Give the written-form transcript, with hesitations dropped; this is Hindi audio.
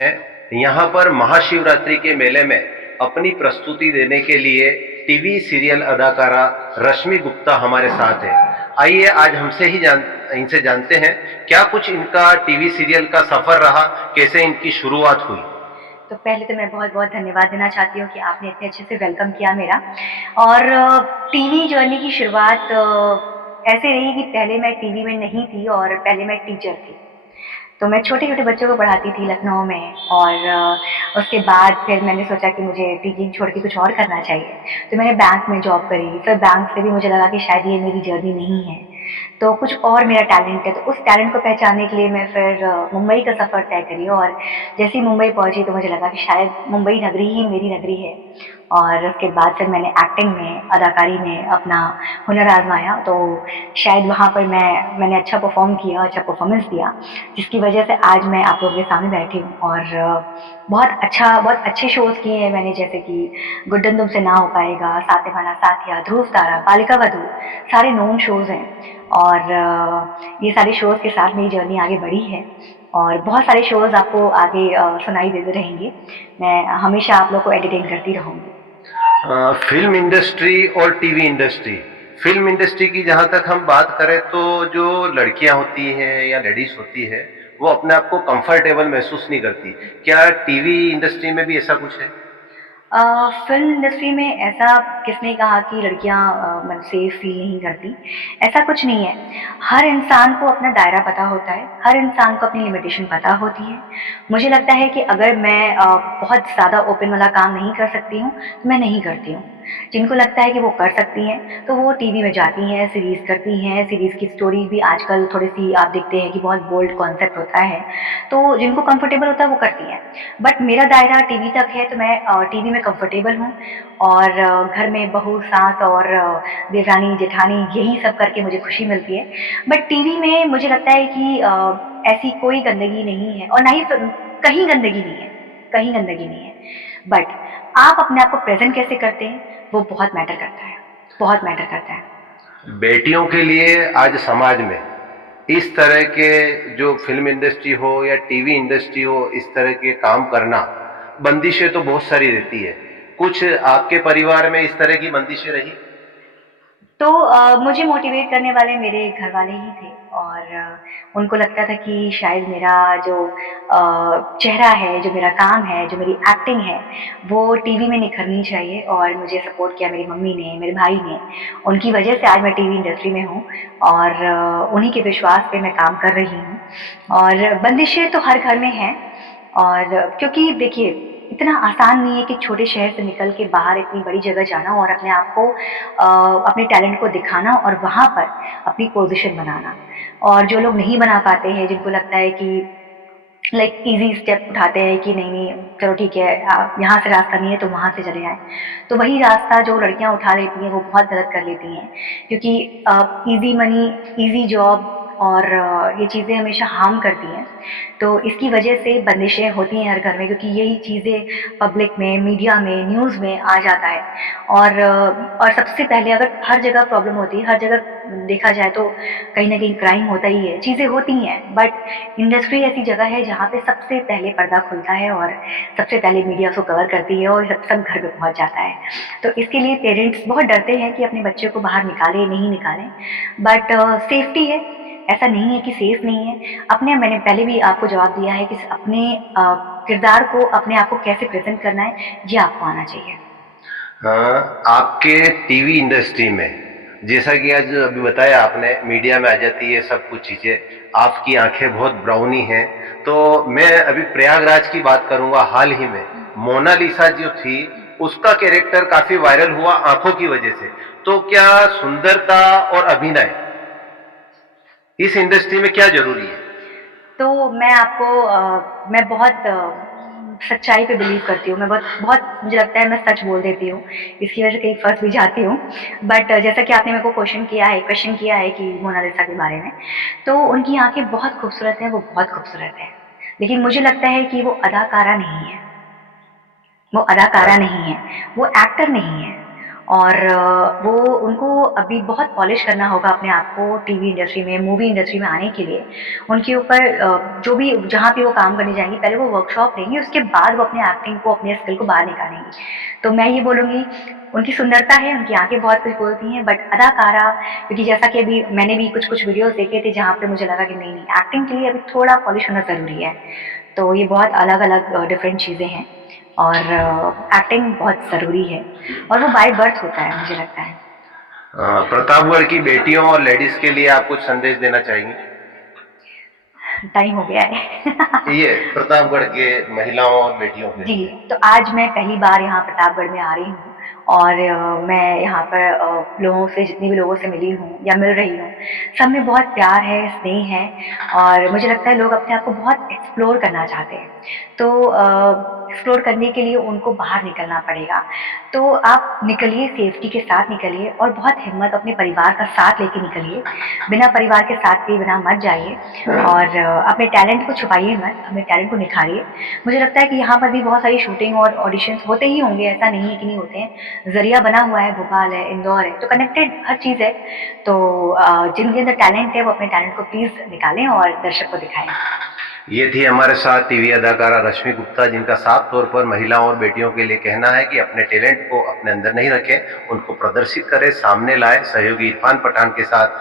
है। यहाँ पर महाशिवरात्रि के मेले में अपनी प्रस्तुति देने के लिए टीवी सीरियल अदाकारा रश्मि गुप्ता हमारे साथ है। आइए आज इनसे जानते हैं क्या कुछ इनका टीवी सीरियल का सफर रहा, कैसे इनकी शुरुआत हुई। तो पहले तो मैं बहुत बहुत धन्यवाद देना चाहती हूँ कि आपने इतने अच्छे से वेलकम किया मेरा। और टीवी जर्नी की शुरुआत ऐसे रही कि पहले मैं टीवी में नहीं थी और पहले मैं टीचर थी। तो मैं छोटे छोटे बच्चों को पढ़ाती थी लखनऊ में। और उसके बाद फिर मैंने सोचा कि मुझे टीचिंग छोड़ के कुछ और करना चाहिए। तो मैंने बैंक में जॉब करी। फिर बैंक से भी मुझे लगा कि शायद ये मेरी जर्नी नहीं है, तो कुछ और मेरा टैलेंट है। तो उस टैलेंट को पहचानने के लिए मैं फिर मुंबई का सफ़र तय करी। और जैसे ही मुंबई पहुंची तो मुझे लगा कि शायद मुंबई नगरी ही मेरी नगरी है। और उसके बाद फिर मैंने एक्टिंग में, अदाकारी में अपना हुनर आजमाया। तो शायद वहाँ पर मैंने अच्छा परफॉर्म किया, अच्छा परफॉर्मेंस दिया, जिसकी वजह से आज मैं आप लोगों के सामने बैठी हूँ। और बहुत अच्छे शोज़ किए हैं मैंने, जैसे कि गुड्डन तुमसे ना हो पाएगा, सात्यवाना साथिया, ध्रुव तारा, बालिका वधू, सारे नोन शोज़ हैं। और ये सारे शोज़ के साथ मेरी जर्नी आगे बढ़ी है। और बहुत सारे शोज़ आपको आगे सुनाई देते रहेंगे। मैं हमेशा आप लोग को एडिटिंग करती रहूँगी। फिल्म इंडस्ट्री और टीवी इंडस्ट्री, फिल्म इंडस्ट्री की जहां तक हम बात करें तो जो लड़कियां होती हैं या लेडीज होती है वो अपने आप को कंफर्टेबल महसूस नहीं करती। क्या टीवी इंडस्ट्री में भी ऐसा कुछ है? फिल्म इंडस्ट्री में ऐसा किसने कहा कि लड़कियां मन सेफ फील नहीं करती? ऐसा कुछ नहीं है। हर इंसान को अपना दायरा पता होता है, हर इंसान को अपनी लिमिटेशन पता होती है। मुझे लगता है कि अगर मैं बहुत ज़्यादा ओपन वाला काम नहीं कर सकती हूँ तो मैं नहीं करती हूँ। जिनको लगता है कि वो कर सकती हैं तो वो टीवी में जाती हैं, सीरीज़ करती हैं। सीरीज़ की स्टोरी भी आजकल थोड़ी सी आप देखते हैं कि बहुत बोल्ड कॉन्सेप्ट होता है, तो जिनको कंफर्टेबल होता है वो करती हैं। बट मेरा दायरा टीवी तक है, तो मैं टीवी में कंफर्टेबल हूँ। और घर में बहू, सास और देवरानी, जेठानी, यही सब करके मुझे खुशी मिलती है। बट टीवी में मुझे लगता है कि ऐसी कोई गंदगी नहीं है, और ना ही कहीं गंदगी नहीं है, कहीं गंदगी नहीं है। बट आप अपने आप को प्रेजेंट कैसे करते हैं वो बहुत मैटर करता है, बहुत मैटर करता है। बेटियों के लिए आज समाज में इस तरह के, जो फिल्म इंडस्ट्री हो या टीवी इंडस्ट्री हो, इस तरह के काम करना, बंदिशें तो बहुत सारी रहती है। कुछ आपके परिवार में इस तरह की बंदिशें रही? तो मुझे मोटिवेट करने वाले मेरे घर वाले ही थे। और उनको लगता था कि शायद मेरा जो चेहरा है, जो मेरा काम है, जो मेरी एक्टिंग है, वो टीवी में निखरनी चाहिए। और मुझे सपोर्ट किया मेरी मम्मी ने, मेरे भाई ने। उनकी वजह से आज मैं टीवी इंडस्ट्री में हूँ। और उन्हीं के विश्वास पे मैं काम कर रही हूँ। और बंदिशें तो हर घर में हैं। और क्योंकि देखिए, इतना आसान नहीं है कि छोटे शहर से निकल के बाहर इतनी बड़ी जगह जाना और अपने आप को अपने टैलेंट को दिखाना और वहाँ पर अपनी पोजीशन बनाना। और जो लोग नहीं बना पाते हैं, जिनको लगता है कि लाइक इजी स्टेप उठाते हैं कि नहीं नहीं चलो ठीक है, यहाँ से रास्ता नहीं है तो वहाँ से चले जाएं, तो वही रास्ता जो लड़कियाँ उठा लेती हैं वो बहुत गलत कर लेती हैं। क्योंकि इजी मनी, इजी जॉब और ये चीज़ें हमेशा हार्म करती हैं। तो इसकी वजह से बंदिशें होती हैं हर घर में, क्योंकि यही चीज़ें पब्लिक में, मीडिया में, न्यूज़ में आ जाता है। और सबसे पहले अगर हर जगह प्रॉब्लम होती है, हर जगह देखा जाए तो कहीं ना कहीं क्राइम होता ही है, चीज़ें होती हैं। बट इंडस्ट्री ऐसी जगह है जहाँ पे सबसे पहले पर्दा खुलता है और सबसे पहले मीडिया उसको कवर करती है और सब घर पे पहुँच जाता है। तो इसके लिए पेरेंट्स बहुत डरते हैं कि अपने बच्चे को बाहर निकालें, नहीं निकालें। बट सेफ्टी है, ऐसा नहीं है कि सेफ नहीं है। अपने, मैंने पहले भी आपको जवाब दिया है कि अपने किरदार को, अपने आप को कैसे प्रेजेंट करना है, ये आपको आना चाहिए। हाँ, आपके टीवी इंडस्ट्री में, जैसा कि आज अभी बताया आपने, मीडिया में आ जाती है सब कुछ चीजें, आपकी आंखें बहुत ब्राउनी हैं। तो मैं अभी प्रयागराज की बात करूंगा। हाल ही में मोनालिसा जो थी, उसका कैरेक्टर काफी वायरल हुआ आंखों की वजह से। तो क्या सुंदरता और अभिनय इस इंडस्ट्री में क्या जरूरी है? तो मैं आपको मैं बहुत सच्चाई पे बिलीव करती हूँ। मैं बहुत बहुत मुझे लगता है मैं सच बोल देती हूँ, इसकी वजह से कहीं फंस भी जाती हूँ। बट जैसा कि आपने मेरे को क्वेश्चन किया है कि मोनालिसा के बारे में, तो उनकी आंखें बहुत खूबसूरत हैं, वो बहुत खूबसूरत है। लेकिन मुझे लगता है कि वो अदाकारा नहीं है, वो अदाकारा नहीं है, वो एक्टर नहीं है। और वो उनको अभी बहुत पॉलिश करना होगा अपने आप को टीवी इंडस्ट्री में, मूवी इंडस्ट्री में आने के लिए। उनके ऊपर जो भी जहाँ पे वो काम करने जाएंगी पहले वो वर्कशॉप लेंगी, उसके बाद वो अपने एक्टिंग को, अपने स्किल को बाहर निकालेंगी। तो मैं ये बोलूँगी, उनकी सुंदरता है, उनकी आंखें बहुत कुछ बोलती हैं, बट अदाकारा, क्योंकि जैसा कि अभी मैंने भी कुछ कुछ वीडियोस देखे थे जहाँ पे मुझे लगा कि नहीं नहीं, एक्टिंग के लिए अभी थोड़ा पॉलिश होना ज़रूरी है। तो ये बहुत अलग अलग डिफरेंट चीज़ें हैं, और एक्टिंग बहुत ज़रूरी है, और वो बाय बर्थ होता है मुझे लगता है। प्रतापगढ़ की बेटियों और लेडीज के लिए आप कुछ संदेश देना चाहेंगी? टाइम हो गया है। ये प्रतापगढ़ के महिलाओं और बेटियों के जी, लिए। तो आज मैं पहली बार यहाँ प्रतापगढ़ में आ रही हूँ, और मैं यहाँ पर लोगों से, जितनी भी लोगों से मिली हूँ या मिल रही हूँ, सब में बहुत प्यार है, स्नेह है, और मुझे लगता है लोग अपने आप को बहुत एक्सप्लोर करना चाहते हैं। तो एक्सप्लोर करने के लिए उनको बाहर निकलना पड़ेगा। तो आप निकलिए, सेफ्टी के साथ निकलिए, और बहुत हिम्मत, अपने परिवार का साथ लेके निकलिए। बिना परिवार के साथ के बिना मत जाइए, और अपने टैलेंट को छुपाइए मत, अपने टैलेंट को निखारिए। मुझे लगता है कि यहाँ पर भी बहुत सारी शूटिंग और ऑडिशंस होते ही होंगे, ऐसा नहीं है कि नहीं होते हैं। जरिया बना हुआ है, भोपाल है, इंदौर है, तो कनेक्टेड हर चीज़ है। तो जिनके अंदर टैलेंट है वो अपने टैलेंट को प्लीज़ निकालें और दर्शक को दिखाएं। ये थी हमारे साथ टीवी अदाकारा रश्मि गुप्ता, जिनका साफ तौर पर महिलाओं और बेटियों के लिए कहना है कि अपने टैलेंट को अपने अंदर नहीं रखें, उनको प्रदर्शित करें, सामने लाएं। सहयोगी इरफान पठान के साथ